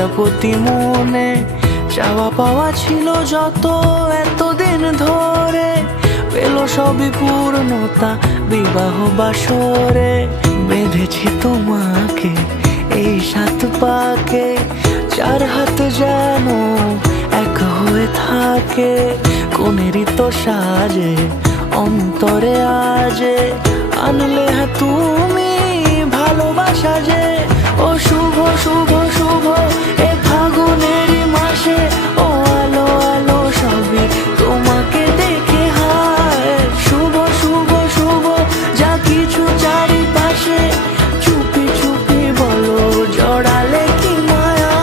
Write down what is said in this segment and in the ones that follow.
প্রজাপতি মনে চাওয়া পাওয়া ছিল যত এতদিন ধরে, পেল সবই পূর্ণতা বিবাহ বাসরে। বেঁধেছি তোমাকে এই 7 পাকে, 4 হাত যেন এক হয়ে থাকে। কোনেরই তো সাজে অন্তরে আজে, আনলে তুমি ভালোবাসা যে। ও শুভ শুভ শুভ এ ফাগুনেরই মাসে, ও আলো আলো সবই তোমাকে দেখে হায়। শুভ শুভ শুভ যা কিছু চারিপাশে, চুপি চুপি বলো জড়ালে কি মায়া।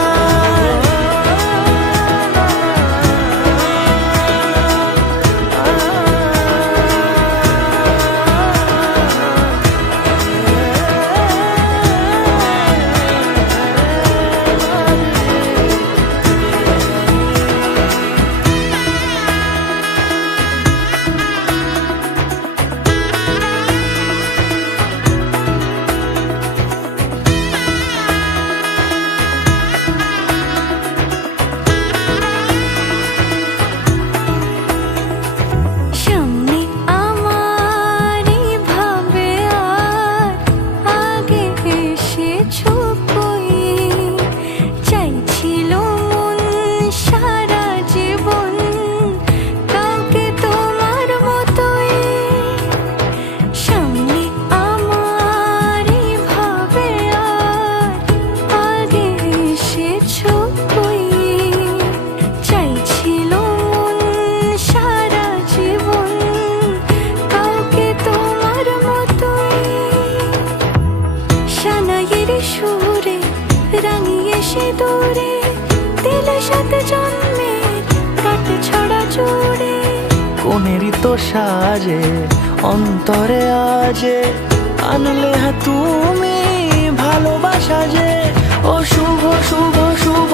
সুরে রাঙিয়ে সে দূরে দিলে 7 জন্মের কাটে ছড়া জোরে। কোনেরই তো সাজে অন্তরে আজে, আনলে তুমি ভালোবাসা যে। ও শুভ শুভ শুভ